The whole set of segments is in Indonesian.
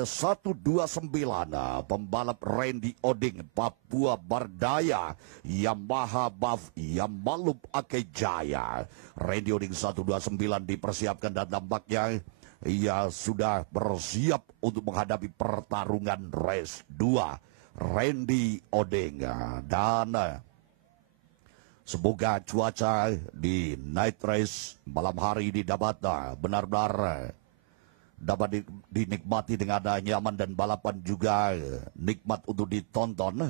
ada 129 pembalap Randy Oding Papua Bardaya Yamaha Buff Yamalup Akejaya. Randy Oding 129 dipersiapkan dan tampaknya ia sudah bersiap untuk menghadapi pertarungan race 2 Randy Oding. Dan semoga cuaca di night race malam hari ini dapat benar-benar dapat dinikmati dengan nyaman dan balapan juga nikmat untuk ditonton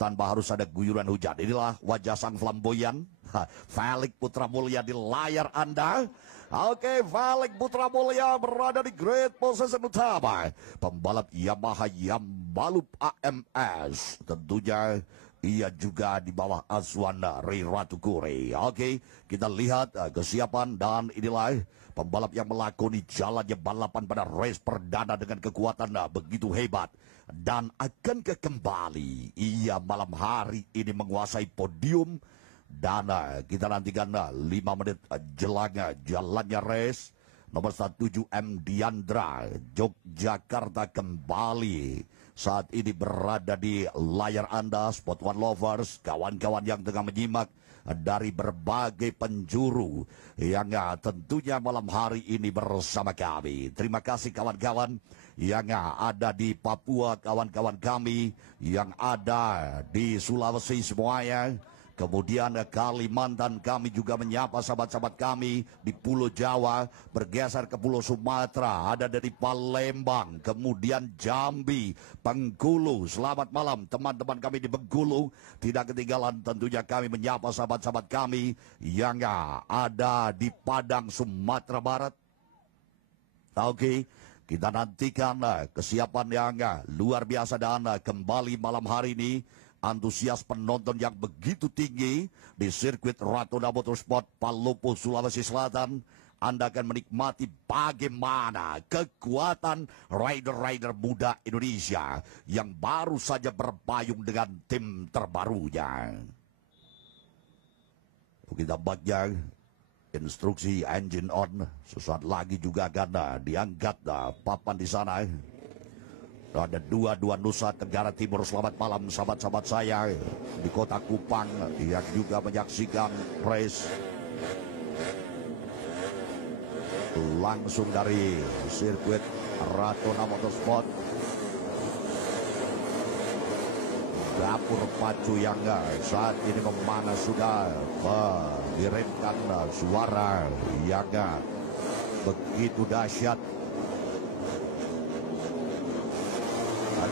tanpa harus ada guyuran hujan. Inilah wajah sang flamboyan Felix Putra Mulia di layar Anda. Oke, Felix Putra Mulia berada di great position utama. Pembalap Yamaha Yamalup AMS. Tentunya ia juga di bawah Azwana Ratu Kuri. Oke, kita lihat kesiapan dan inilah pembalap yang melakoni jalannya balapan pada race perdana dengan kekuatan begitu hebat. Dan akan kembali ia malam hari ini menguasai podium. Dan kita nantikan 5 menit jalannya race. Nomor 17 M. Diandra Yogyakarta kembali saat ini berada di layar Anda, Sport One Lovers, kawan-kawan yang tengah menyimak dari berbagai penjuru yang tentunya malam hari ini bersama kami. Terima kasih kawan-kawan yang ada di Papua, kawan-kawan kami yang ada di Sulawesi semuanya. Kemudian Kalimantan, kami juga menyapa sahabat-sahabat kami di Pulau Jawa, bergeser ke Pulau Sumatera, ada dari Palembang, kemudian Jambi, Bengkulu. Selamat malam teman-teman kami di Bengkulu. Tidak ketinggalan tentunya kami menyapa sahabat-sahabat kami yang ada di Padang, Sumatera Barat. Oke, kita nantikan kesiapan yang luar biasa dan kembali malam hari ini. Antusias penonton yang begitu tinggi di sirkuit Ratuna Motorsport Palopo, Sulawesi Selatan. Anda akan menikmati bagaimana kekuatan rider-rider muda Indonesia yang baru saja berpayung dengan tim terbarunya. Kita bagian instruksi engine on. Sesaat lagi juga akan diangkat papan di sana. Ada dua Nusa Tenggara Timur. Selamat malam sahabat-sahabat saya di kota Kupang yang juga menyaksikan race langsung dari sirkuit Ratuna Motorsport. Dapur pacu yang saat ini memanas sudah mengirimkan suara yang begitu dahsyat.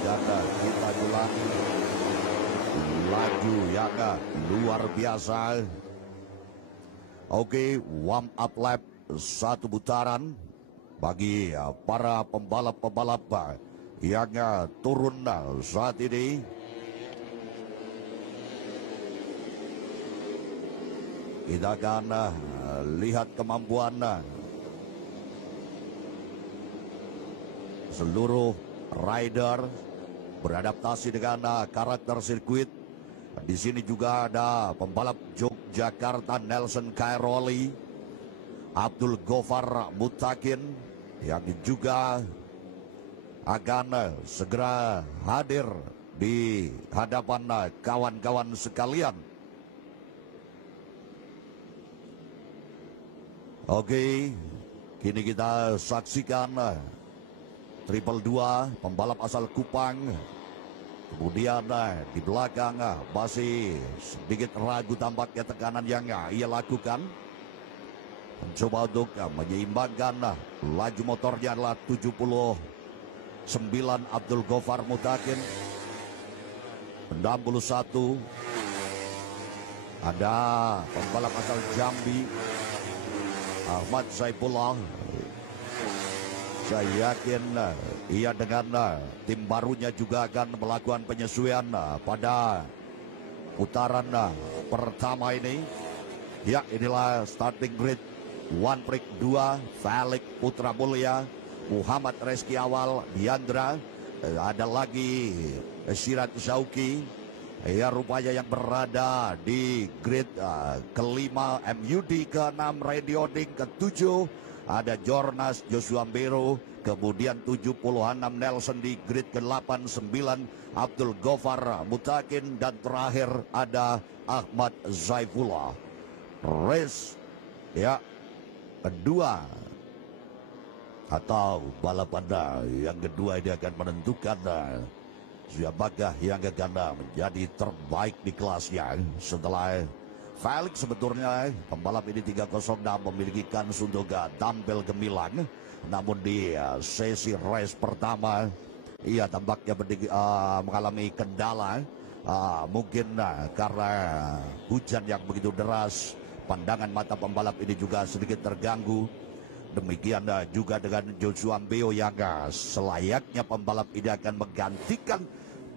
Ada kita julang laju yang luar biasa. Oke, warm up lap 1 putaran bagi para pembalap-pembalap yang turun saat ini. Kita akan lihat kemampuan seluruh rider beradaptasi dengan karakter sirkuit. Di sini juga ada pembalap Yogyakarta Nelson Kairoli, Abdul Gofar Mutakin yang juga akan segera hadir di hadapan kawan-kawan sekalian. Oke, kini kita saksikan Triple 2 pembalap asal Kupang. Kemudian di belakang masih sedikit ragu tampaknya tekanan yang ia lakukan. Mencoba untuk menyeimbangkan laju motornya adalah 79 Abdul Gofar Mutakin. 61 ada pembalap asal Jambi Ahmad Saifullah. Saya yakin ia dengan tim barunya juga akan melakukan penyesuaian pada putaran pertama ini. Ya, inilah starting grid 1 break 2 Felix Putra Mulia, Muhammad Reski Awal, Diandra, ada lagi Syirat Zauki. Ya, rupanya yang berada di grid kelima MUD, ke-6 Randy Oding, ke-7 ada Jornas Joshua Bero, kemudian 76 Nelson di grid ke-8, 9 Abdul Gofar Mutakin, dan terakhir ada Ahmad Zaifullah. Race ya kedua atau balapan yang kedua ini akan menentukan siapakah yang akan menjadi terbaik di kelasnya. Setelah Felix sebetulnya pembalap ini 306 memiliki kans untuk tampil gemilang, namun di sesi race pertama ia tampaknya mengalami kendala, mungkin karena hujan yang begitu deras, pandangan mata pembalap ini juga sedikit terganggu. Demikian juga dengan Joshua Beo yang selayaknya pembalap ini akan menggantikan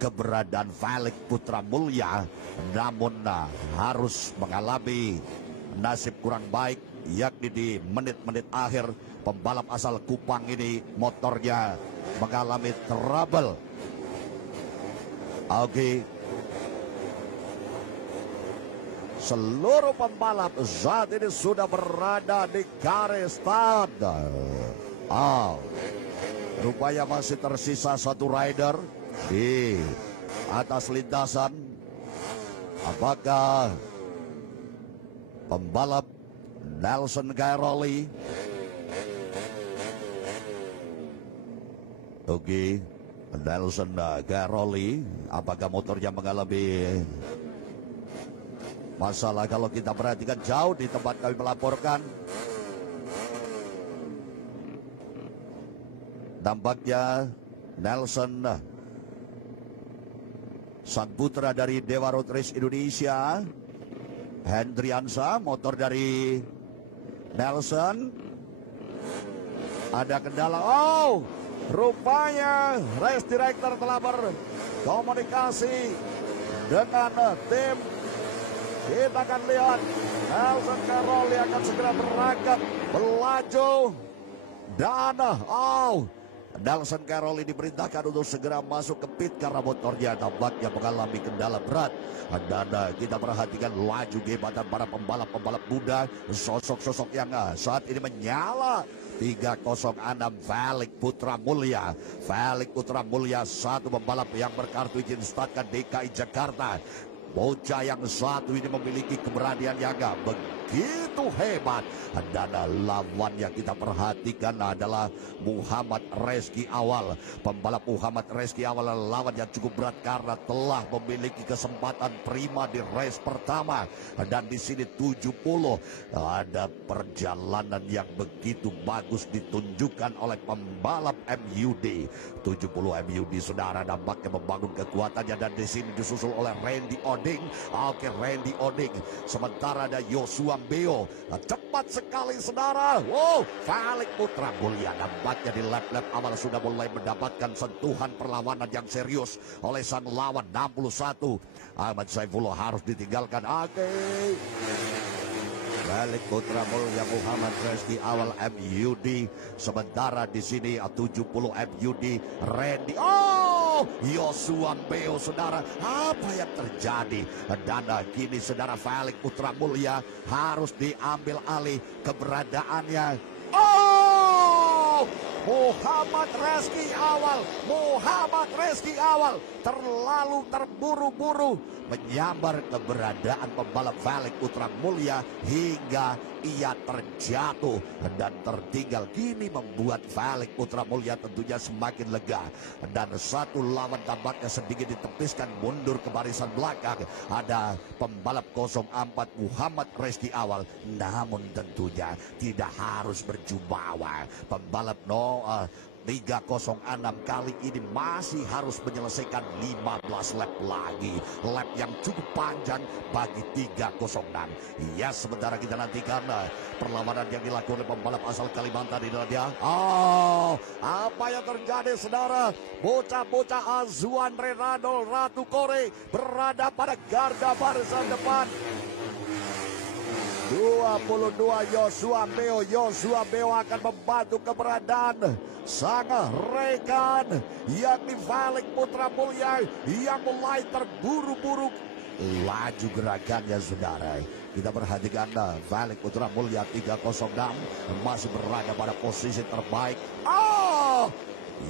keberadaan Felix Putra Mulya, namun harus mengalami nasib kurang baik, yakni di menit-menit akhir pembalap asal Kupang ini motornya mengalami trouble. Oke. Seluruh pembalap saat ini sudah berada di garis start. Rupanya masih tersisa satu rider di atas lintasan. Apakah pembalap Nelson Cairoli? Oke, Nelson Cairoli, apakah motornya mengalami masalah? Kalau kita perhatikan jauh di tempat kami melaporkan, nampaknya Nelson sang putra dari Dewa Road Race Indonesia, Hendriansa, motor dari Nelson ada kendala. Oh, rupanya race director telah berkomunikasi dengan tim. Kita akan lihat Nelson Cairoli akan segera berangkat melaju, dan Nelson Cairoli diperintahkan untuk segera masuk ke pit karena motornya tampaknya mengalami kendala berat. Dan kita perhatikan laju kehebatan para pembalap-pembalap muda, sosok-sosok yang saat ini menyala. 306 Felix Putra Mulya. Felix Putra Mulya, satu pembalap yang berkartu izin startkan DKI Jakarta. Bocah yang satu ini memiliki keberanian yang begitu hebat, dan lawan yang kita perhatikan adalah Muhammad Reski Awal. Pembalap Muhammad Reski Awal lawan yang cukup berat karena telah memiliki kesempatan prima di race pertama, dan di sini 70 ada perjalanan yang begitu bagus ditunjukkan oleh pembalap MUD. 70 MUD saudara nampaknya membangun kekuatannya, dan di sini disusul oleh Randy Oding. Oke, Randy Oding. Sementara ada Joshua Beo. Cepat sekali saudara. Wow, Felix Putra Mulya nampaknya di lap-lap awal sudah mulai mendapatkan sentuhan perlawanan yang serius oleh sang lawan 61. Ahmad Zaifullah harus ditinggalkan. Oke. Felix Putra Mulya, Muhammad Reski Awal MUD. Sementara di sini 70 MUD Randy. Joshua Beo saudara, apa yang terjadi? Dan kini saudara Felix Putra Mulya harus diambil alih keberadaannya. Muhammad Reski Awal terlalu terburu-buru menyambar keberadaan pembalap Felix Putra Mulya hingga ia terjatuh dan tertinggal. Kini membuat Felix Putra Mulya tentunya semakin lega, dan satu lawan tampaknya sedikit ditepiskan mundur ke barisan belakang. Ada pembalap 04 Muhammad Reski Awal, namun tentunya tidak harus berjumawa. Pembalap 306 kali ini masih harus menyelesaikan 15 lap lagi. Lap yang cukup panjang bagi 306. Ya, sementara kita nantikan perlawanan yang dilakukan oleh pembalap asal Kalimantan ini dia. Apa yang terjadi saudara? Bocah-bocah Azuan Renado Ratu Kore berada pada garda barisan depan. 22 Joshua Beo akan membantu keberadaan sang rekan yakni Felix Putra Mulya yang mulai terburu-buru laju gerakannya saudara. Kita perhatikan Felix Putra Mulia 306 masih berada pada posisi terbaik.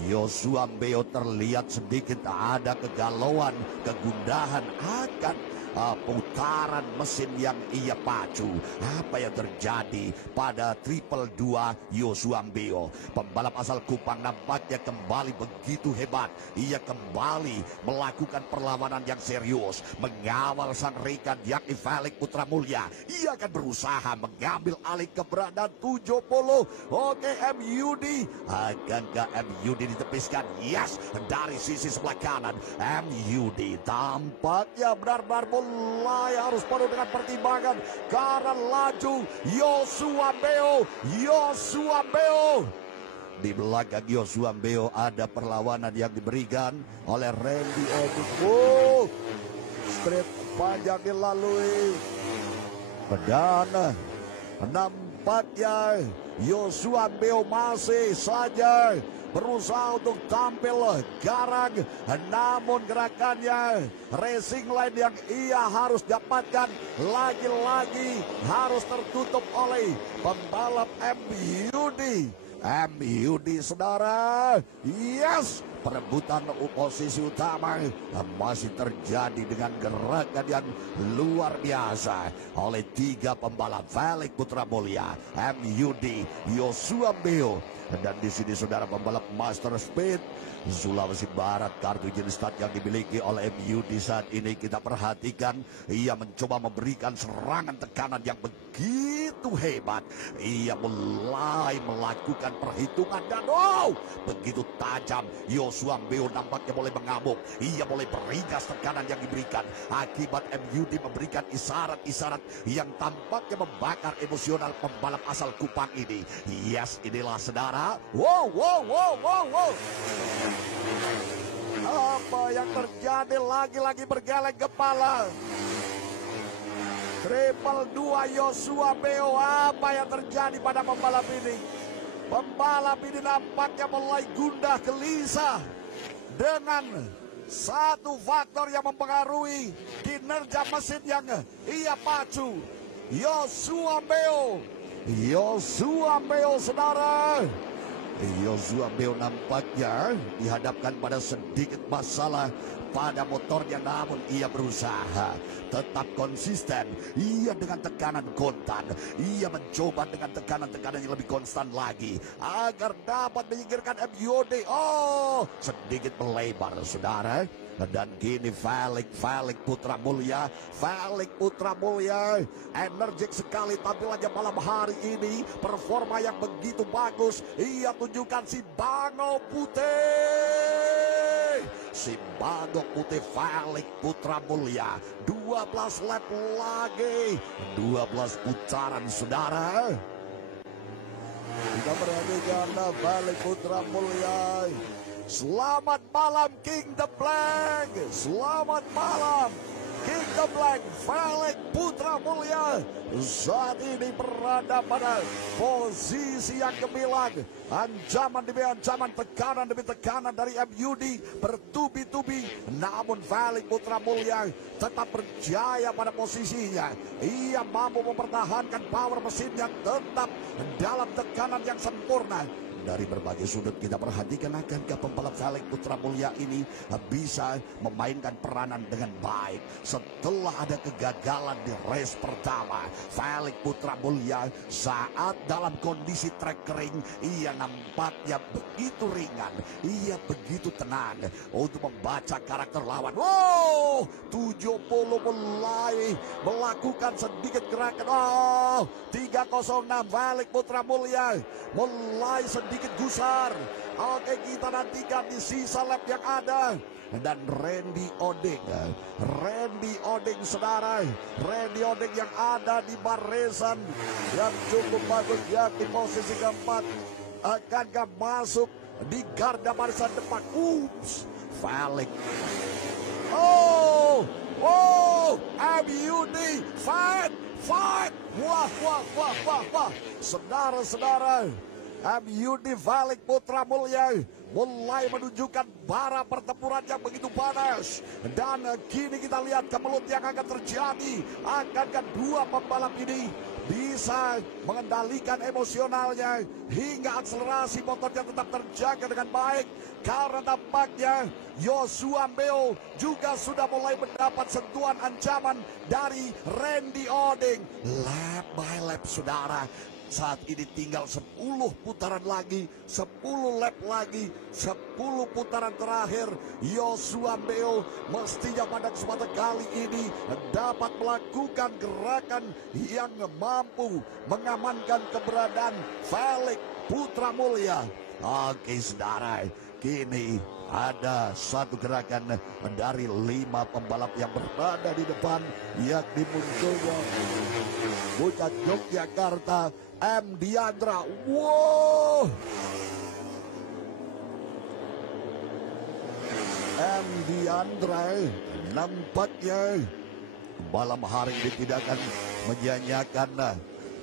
Yosua Mbeo terlihat sedikit ada kegalauan, kegundahan akan putaran mesin yang ia pacu. Apa yang terjadi pada triple 2 Yosua Mbeo? Pembalap asal Kupang nampaknya kembali begitu hebat. Ia kembali melakukan perlawanan yang serius, mengawal sang rekan yakni Felix Putra Mulia. Ia akan berusaha mengambil alih keberadaan 70. Oke, MUD. Akankah MUD ditepiskan? Yes, dari sisi sebelah kanan MUD tampaknya benar-benar mulai harus penuh dengan pertimbangan karena laju Yosua Mbeo. Di belakang Yosua Mbeo ada perlawanan yang diberikan oleh Randy Odin. Straight panjang dilalui. Dan nampaknya Yosua Mbeo masih saja berusaha untuk tampil garang, namun gerakannya racing line yang ia harus dapatkan lagi-lagi harus tertutup oleh pembalap MUD saudara. Yes, perebutan posisi utama masih terjadi dengan gerakan yang luar biasa oleh 3 pembalap Felix Putra Mulia, MUD, Yosua Mbeo. Dan di sini saudara pembalap Master Speed Sulawesi Barat, kartu jenis start yang dimiliki oleh MUD saat ini kita perhatikan ia mencoba memberikan serangan tekanan yang begitu hebat. Ia mulai melakukan perhitungan dan begitu tajam. Yosua Mbeo nampaknya mulai mengamuk. Ia mulai beringas tekanan yang diberikan akibat MUD memberikan isyarat-isyarat yang tampaknya membakar emosional pembalap asal Kupang ini. Yes, inilah saudara. Wow. Apa yang terjadi? Lagi-lagi bergeleng kepala. Triple 2 Yosua Mbeo. Apa yang terjadi pada pembalap ini? Pembalap ini nampaknya mulai gundah gelisah dengan satu faktor yang mempengaruhi kinerja mesin yang ia pacu. Yosua Mbeo saudara. Yosua Mbeo nampaknya dihadapkan pada sedikit masalah pada motornya, namun ia berusaha tetap konsisten. Ia dengan tekanan kontan, ia mencoba dengan tekanan-tekanan yang lebih konstan lagi agar dapat menyingkirkan MUD. Sedikit melebar saudara. Dan kini Felix Putra Mulia energik sekali tampilannya malam hari ini, performa yang begitu bagus ia tunjukkan. Si Bango Putih Felix Putra Mulia, 12 lap lagi, 12 putaran saudara. Kita perhatikan Felix Putra Mulia. Selamat malam King the Black. Selamat malam King the Black. Felix Putra Mulia saat ini berada pada posisi yang gemilang. Ancaman demi ancaman, tekanan demi tekanan dari MUD bertubi-tubi. Namun Felix Putra Mulia tetap berjaya pada posisinya. Ia mampu mempertahankan power mesin yang tetap dalam tekanan yang sempurna. Dari berbagai sudut kita perhatikan akankah pembalap Felix Putra Mulia ini bisa memainkan peranan dengan baik. Setelah ada kegagalan di race pertama, Felix Putra Mulia saat dalam kondisi track kering, ia nampaknya begitu ringan, ia begitu tenang untuk membaca karakter lawan. 70 mulai melakukan sedikit gerakan. 306 Felix Putra Mulia mulai sedikit gusar. Oke, kita nantikan di sisa lap yang ada. Dan Randy Oding saudara, Randy Oding yang ada di barisan yang cukup bagus yakni posisi keempat, akankah masuk di garda barisan depan? Felix. MUD fight. Wah. Saudara-saudara, MUD Falik Putra Mulia mulai menunjukkan bara pertempuran yang begitu panas. Dan kini kita lihat kemelut yang akan terjadi. Akankah dua pembalap ini bisa mengendalikan emosionalnya hingga akselerasi motornya tetap terjaga dengan baik? Karena tampaknya Joshua Mbeo juga sudah mulai mendapat sentuhan ancaman dari Randy Oding. Lap by lap, saudara. Saat ini tinggal 10 putaran lagi, 10 lap lagi, 10 putaran terakhir. Joshua Mbeo mestinya pada kesempatan kali ini dapat melakukan gerakan yang mampu mengamankan keberadaan Falik Putra Mulia. Oke, saudara, kini ada satu gerakan dari 5 pembalap yang berada di depan, yakni munculnya bocah Yogyakarta, M. Diandra. Wow, M. Diandra nampaknya malam hari ini tidak akan menyanyiakan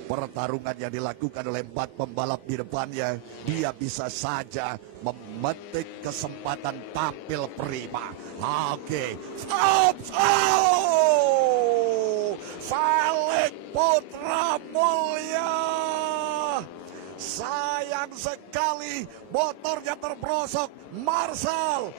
pertarungan yang dilakukan oleh 4 pembalap di depannya. Dia bisa saja memetik kesempatan tampil prima. Oke, Falik Putra Mulia. Sayang sekali motornya terperosok. Marshall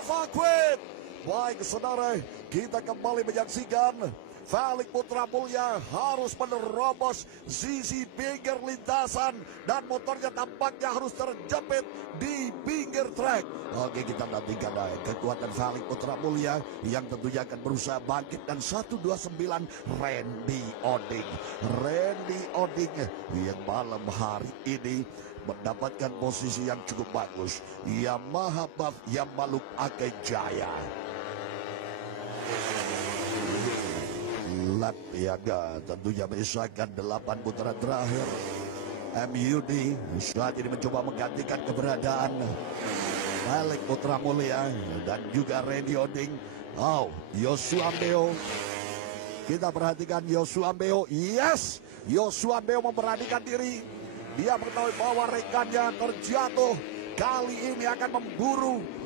evakuate. Baik, saudara, kita kembali menyaksikan Falik Putra Mulia harus menerobos sisi pinggir lintasan dan motornya tampaknya harus terjepit di pinggir trek. Oke, kita nantikan kekuatan Falik Putra Mulia yang tentunya akan berusaha bangkit. Dan 129 Randy Oding yang malam hari ini mendapatkan posisi yang cukup bagus. Yamaha Buff Yamaluk Ake Jaya. Lap Yaga tentunya menyisakan 8 putaran terakhir. MUD saat ini mencoba menggantikan keberadaan Falik Putra Mulia dan juga Randy Oding. Joshua Mbeo. Kita perhatikan Joshua Mbeo. Yes, Joshua Mbeo memberanikan diri. Dia mengetahui bahwa rekannya terjatuh. Kali ini akan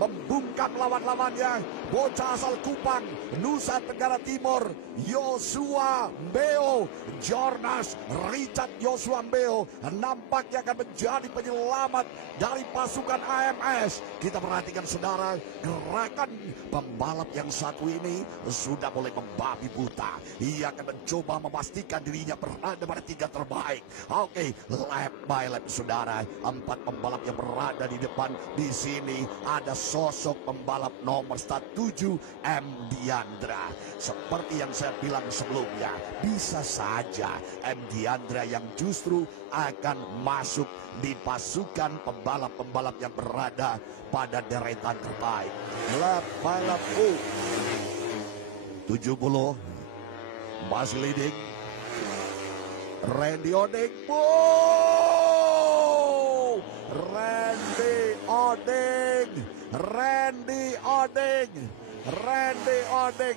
membungkam lawan-lawannya. Bocah asal Kupang, Nusa Tenggara Timur, Joshua Mbeo. Jornas Richard Joshua Mbeo nampaknya akan menjadi penyelamat dari pasukan AMS. Kita perhatikan, saudara, gerakan pembalap yang satu ini sudah mulai membabi buta. Ia akan mencoba memastikan dirinya berada pada 3 terbaik. Oke, lap by lap, saudara. 4 pembalap yang berada di depan. Di sini ada sosok pembalap nomor 7, M. Diandra. Seperti yang saya bilang sebelumnya, bisa saja M. Diandra yang justru akan masuk di pasukan pembalap-pembalap yang berada pada deretan terbaik. Lap by lap 70 masih leading Randy Oding. Randy Oding,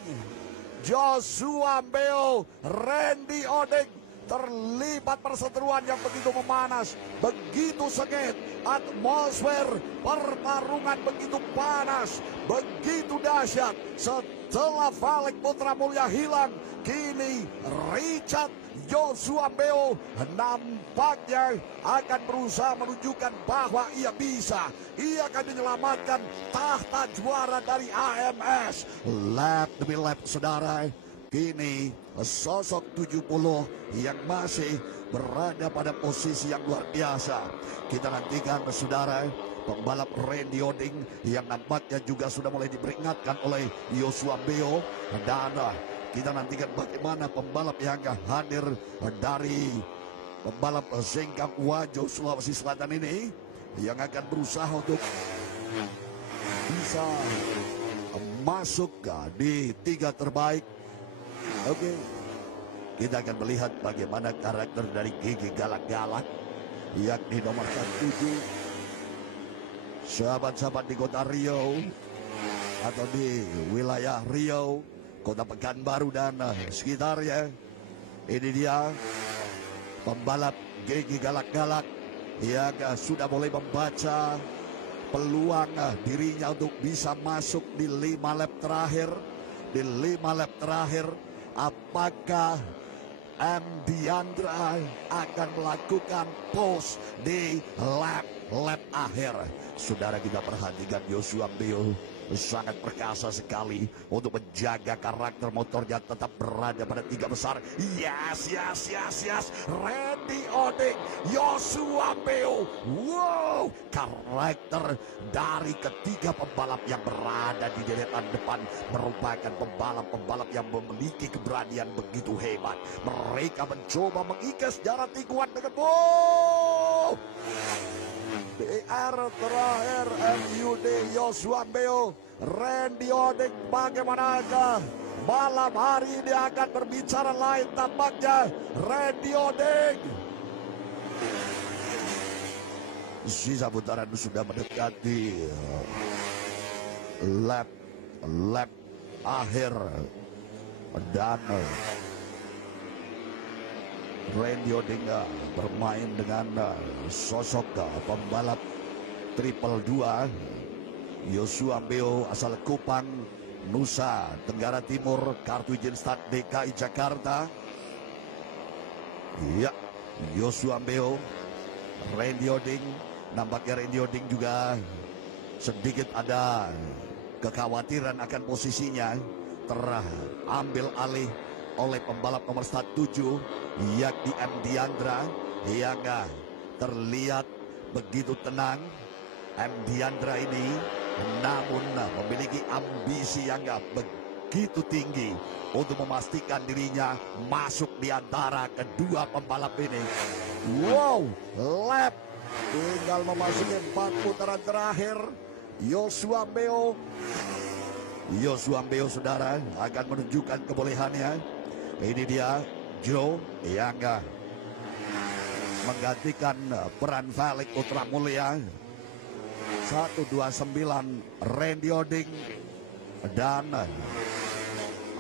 Joshua Mbeo, Randy Oding terlibat perseteruan yang begitu memanas, begitu sengit, atmosfer pertarungan begitu panas, begitu dahsyat. Setelah Falik Putra Mulia hilang, kini Richard Joshua Mbeo nampaknya akan berusaha menunjukkan bahwa ia bisa. Ia akan menyelamatkan tahta juara dari AMS. Lap demi lap, saudara. Kini sosok 70 yang masih berada pada posisi yang luar biasa. Kita nantikan, saudara, pembalap Randy Oding yang nampaknya juga sudah mulai diperingatkan oleh Joshua Mbeo. Dan kita nantikan bagaimana pembalap yang akan hadir dari pembalap Sengkang Wajo, Sulawesi Selatan ini, yang akan berusaha untuk bisa masuk di 3 terbaik. Oke, kita akan melihat bagaimana karakter dari Gigi Galak-Galak, yakni nomor 7. Sahabat-sahabat di kota Riau atau di wilayah Riau, Kota Pekanbaru dan sekitarnya. Ini dia pembalap Gigi Galak-Galak yang sudah mulai membaca peluang dirinya untuk bisa masuk di 5 lap terakhir. Di 5 lap terakhir, apakah M. Diandra akan melakukan pose di lap akhir? Saudara, kita perhatikan Joshua Beo sangat perkasa sekali untuk menjaga karakter motornya tetap berada pada 3 besar. Yes. Randy Oding, Joshua Beo. Wow, karakter dari ketiga pembalap yang berada di deretan depan merupakan pembalap-pembalap yang memiliki keberanian begitu hebat. Mereka mencoba mengikis jarak tikungan dengan wow. DR terakhir MUD Joshua Beo, Randy Oding, bagaimanakah malam hari ini akan berbicara lain tampaknya. Randy Oding, sisa putaran sudah mendekati lap akhir dan Randy Oding bermain dengan sosok pembalap triple 2. Joshua Beo asal Kupang, Nusa Tenggara Timur, kartu izin start DKI Jakarta. Ya, Joshua Beo, Randy Oding. Nampaknya Randy Oding juga sedikit ada kekhawatiran akan posisinya, terambil alih oleh pembalap nomor 7 yakni M. Diandra yang terlihat begitu tenang. M. Diandra ini namun memiliki ambisi yang begitu tinggi untuk memastikan dirinya masuk di antara kedua pembalap ini. Wow, lap tinggal memasuki 4 putaran terakhir. Joshua Beo saudara akan menunjukkan kebolehannya. Ini dia Joe yang menggantikan peran Felix Putra Mulia. 129 Randy Oding. Dan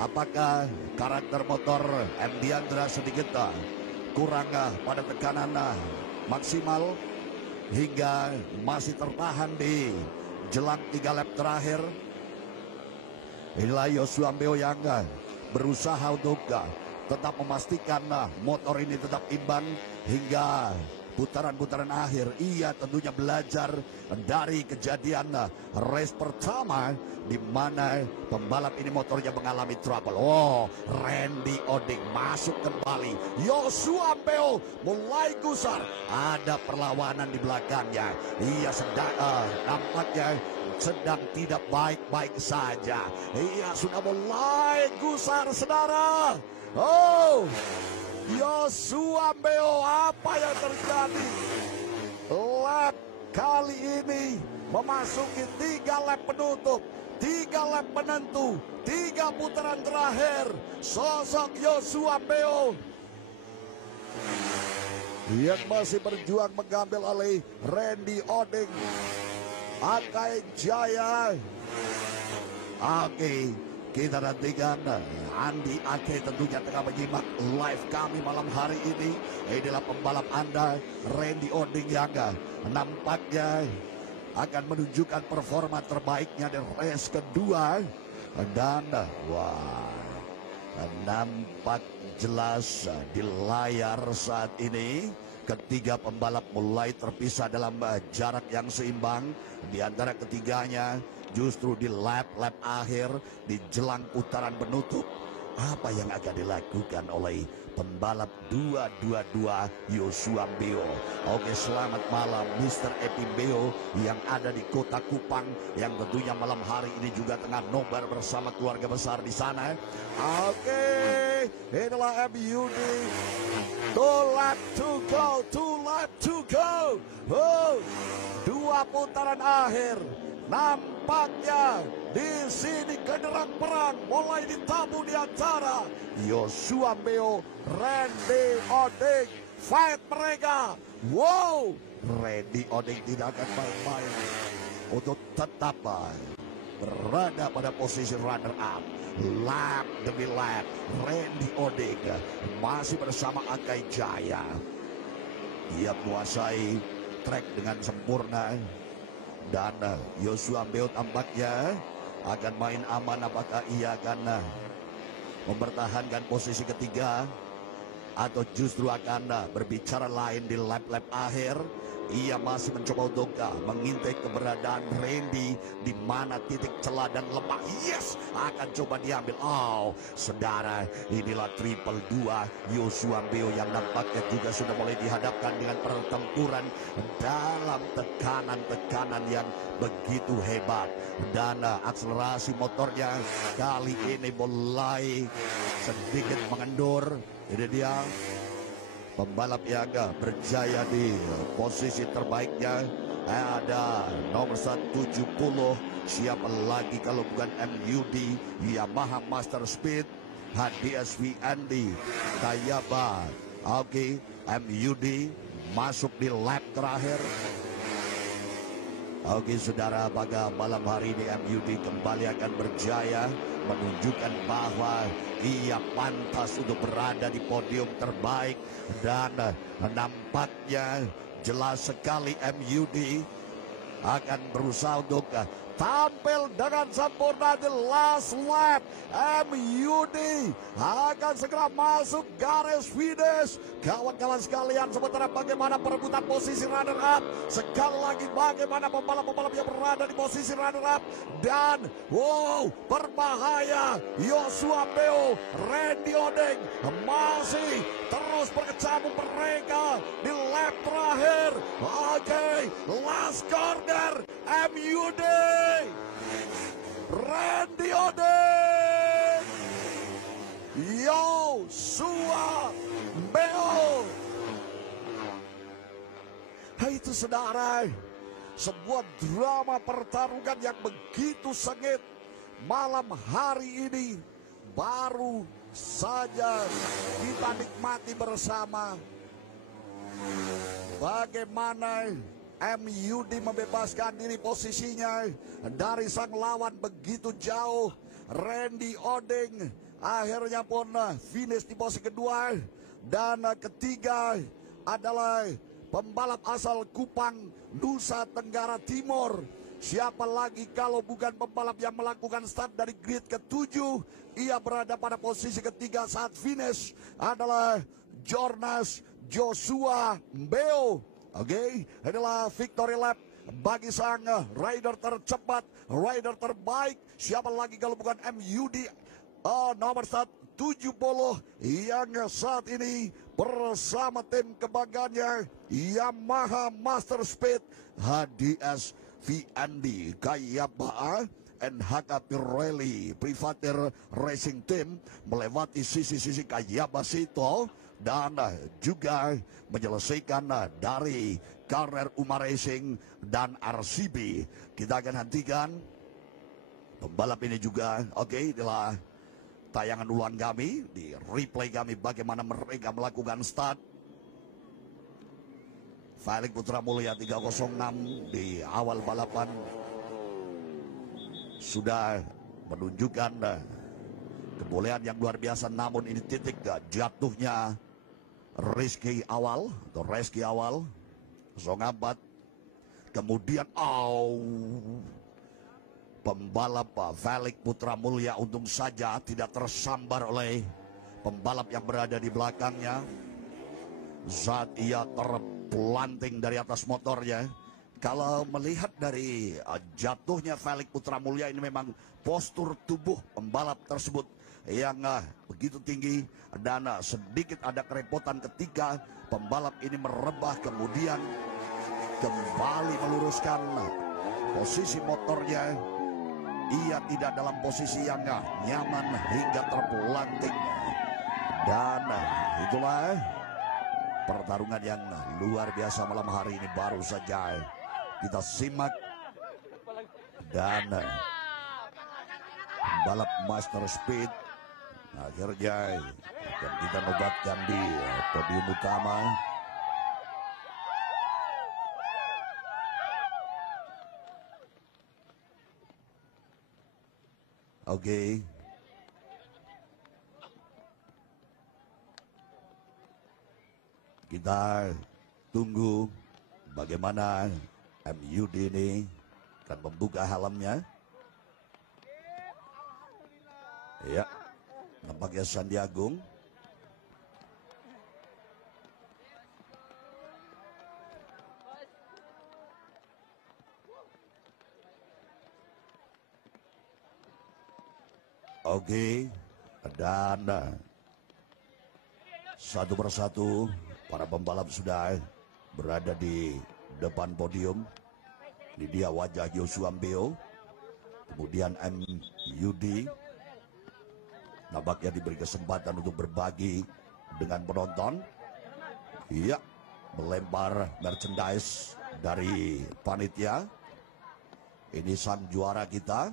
apakah karakter motor M. Diandra sedikit kurang pada tekanan maksimal hingga masih tertahan di jelang 3 lap terakhir? Inilah Joshua Beo yang berusaha untuk tetap memastikan motor ini tetap imbang hingga putaran-putaran akhir. Ia tentunya belajar dari kejadian race pertama di mana pembalap ini motornya mengalami trouble. Oh, Randy Oding masuk kembali. Joshua Beo mulai gusar. Ada perlawanan di belakangnya. Ia sedang nampaknya sedang tidak baik-baik saja. Ia sudah mulai gusar, saudara. Oh, Joshua Beo, apa yang terjadi? Lap kali ini memasuki 3 lap penutup, 3 lap penentu, 3 putaran terakhir. Sosok Joshua Beo yang masih berjuang mengambil alih Randy Oding. Akai Jaya. Oke, kita nantikan Andi Ake tentunya tengah menyimak live kami malam hari ini. Inilah pembalap Anda, Randy Oding, yang nampaknya akan menunjukkan performa terbaiknya di race kedua. Dan wah, nampak jelas di layar saat ini ketiga pembalap mulai terpisah dalam jarak yang seimbang. Di antara ketiganya justru di lap akhir di jelang putaran penutup. Apa yang akan dilakukan oleh pembalap 222 Joshua Beo? Oke, selamat malam Mr. Epi Beo yang ada di kota Kupang, yang tentunya malam hari ini juga tengah nobar bersama keluarga besar di sana. Oke, inilah MUD. 2 lap to go. Oh, 2 putaran akhir. Nampaknya di sini genderang perang mulai ditabuh di antara Joshua Beo, Randy Oding. Fight mereka. Wow, Randy Oding tidak akan main-main untuk tetap berada pada posisi runner up. Lap demi lap, Randy Oding masih bersama Akai Jaya. Dia menguasai track dengan sempurna. Dan Joshua Ambeo tampaknya akan main aman. Apakah ia akan mempertahankan posisi ketiga atau justru akan berbicara lain di lap-lap akhir? Ia masih mencoba untuk mengintai keberadaan Randy di mana titik celah dan lemah. Yes, akan coba diambil. Oh, saudara, inilah triple 2 Joshua Ambeo yang nampaknya juga sudah mulai dihadapkan dengan pertempuran dalam tekanan-tekanan yang begitu hebat. Dan akselerasi motornya kali ini mulai sedikit mengendur. Ini dia pembalap yang berjaya di posisi terbaiknya. Ada nomor 170. Siapa lagi kalau bukan MUD Yamaha Master Speed HDSV Andy Kayaba. Oke, MUD masuk di lap terakhir. Oke saudara, pada malam hari ini MUD kembali akan berjaya menunjukkan bahwa ia pantas untuk berada di podium terbaik. Dan nampaknya jelas sekali MUD akan berusaha untuk tampil dengan sempurna di last lap. MUD akan segera masuk garis finish. Kawan-kawan sekalian, sementara bagaimana perebutan posisi runner up. Sekali lagi bagaimana pembalap-pembalap yang berada di posisi runner up. Dan wow, berbahaya. Joshua Ambeo, Randy Odeng masih terus berkecamuk mereka di lap terakhir. Oke, last corner MUD, Randy Odeng, Joshua Ambeo. Itu saudara, sebuah drama pertarungan yang begitu sengit malam hari ini baru saja kita nikmati bersama. Bagaimana MUD membebaskan diri posisinya dari sang lawan begitu jauh. Randy Odeng akhirnya pun finish di posisi kedua. Dan ketiga adalah pembalap asal Kupang, Nusa Tenggara Timur. Siapa lagi kalau bukan pembalap yang melakukan start dari grid ke-7. Ia berada pada posisi ketiga saat finish adalah Jonas Joshua Ambeo. Oke, inilah victory lap bagi sang rider tercepat, rider terbaik. Siapa lagi kalau bukan MUD nomor 170 yang saat ini bersama tim kebanggaannya Yamaha Master Speed HDS VND Kayaba NHK Pirelli Privateer Racing Team melewati sisi-sisi Kayaba Sito dan juga menyelesaikan dari Karner Umar Racing dan RCB. Kita akan hentikan pembalap ini juga. Oke, inilah tayangan ulang kami di replay kami bagaimana mereka melakukan start. Felix Putra Mulia 306 di awal balapan sudah menunjukkan kebolehan yang luar biasa. Namun ini titik jatuhnya Rizky awal atau Rizky awal 04. Kemudian pembalap Felix Putra Mulia untung saja tidak tersambar oleh pembalap yang berada di belakangnya saat ia terpelanting dari atas motornya. Kalau melihat dari jatuhnya Felix Putra Mulia ini memang postur tubuh pembalap tersebut yang begitu tinggi dan sedikit ada kerepotan ketika pembalap ini merebah kemudian kembali meluruskan posisi motornya. Ia tidak dalam posisi yang nyaman hingga terpelanting. Dan itulah pertarungan yang luar biasa malam hari ini baru saja kita simak. Dan pembalap Master Speed akhirnya akan kita nobatkan di podium utama. Oke. Kita tunggu bagaimana MUD ini akan membuka helmnya. Ya, nampaknya Sandi Agung. Oke, dan satu persatu para pembalap sudah berada di depan podium. Ini dia wajah Joshua Mbeo, kemudian MUD. Nampaknya diberi kesempatan untuk berbagi dengan penonton. Iya, melempar merchandise dari panitia. Ini sang juara kita,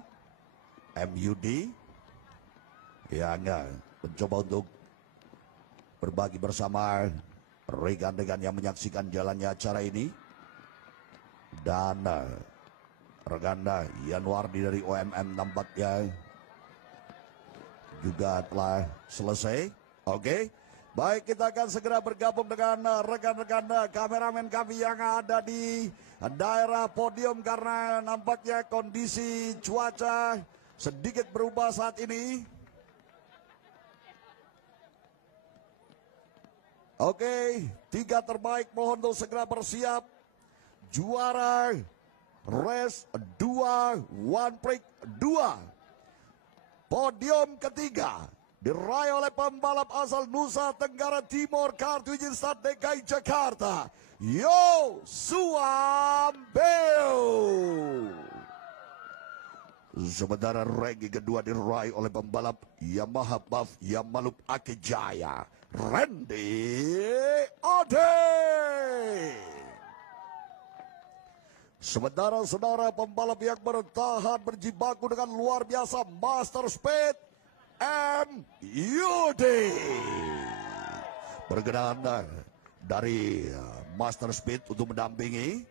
MUD, yang mencoba untuk berbagi bersama rekan-rekan yang menyaksikan jalannya acara ini. Dan rekan Yanwardi dari OMM nampaknya juga telah selesai. Oke, baik, kita akan segera bergabung dengan rekan-rekan kameramen kami yang ada di daerah podium karena nampaknya kondisi cuaca sedikit berubah saat ini. Oke, tiga terbaik mohon untuk segera bersiap. Juara race 2 One Prix 2. Podium ketiga diraih oleh pembalap asal Nusa Tenggara Timur, kartu izin start DKI Jakarta, Joshua Mbeo. Sementara ranking kedua diraih oleh pembalap Yamaha Buff Yamalup Akijaya, Randy Ode. Sementara saudara pembalap yang bertahan berjibaku dengan luar biasa Master Speed, MUD. Berkenan dari Master Speed untuk mendampingi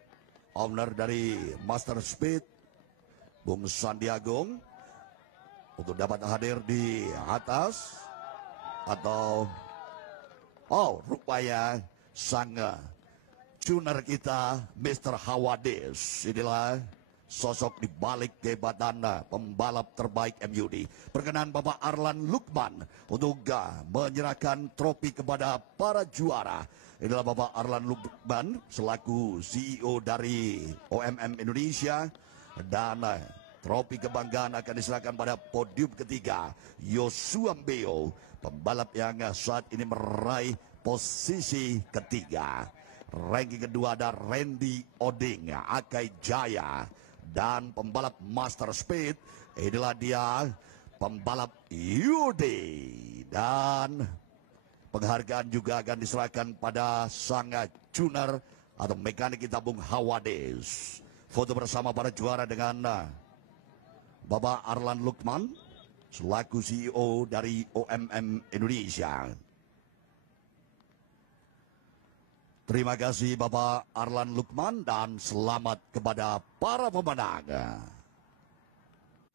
owner dari Master Speed, Bung Sandi Agung, untuk dapat hadir di atas. Atau rupanya sang tuner kita Mr. Hawadis. Inilah sosok di balik kehebatan pembalap terbaik MUD. Perkenan Bapak Arlan Lukman untuk menyerahkan trofi kepada para juara. Inilah Bapak Arlan Lukman selaku CEO dari OMM Indonesia. Dan trofi kebanggaan akan diserahkan pada podium ketiga Joshua Mbeo, pembalap yang saat ini meraih posisi ketiga. Ranking kedua ada Randy Oding Akai Jaya, dan pembalap Master Speed inilah dia pembalap Yudi. Dan penghargaan juga akan diserahkan pada sang tuner atau mekanik kita Bung Hawadis. Foto bersama para juara dengan Bapak Arlan Lukman selaku CEO dari OMM Indonesia. Terima kasih Bapak Arlan Lukman dan selamat kepada para pemenang.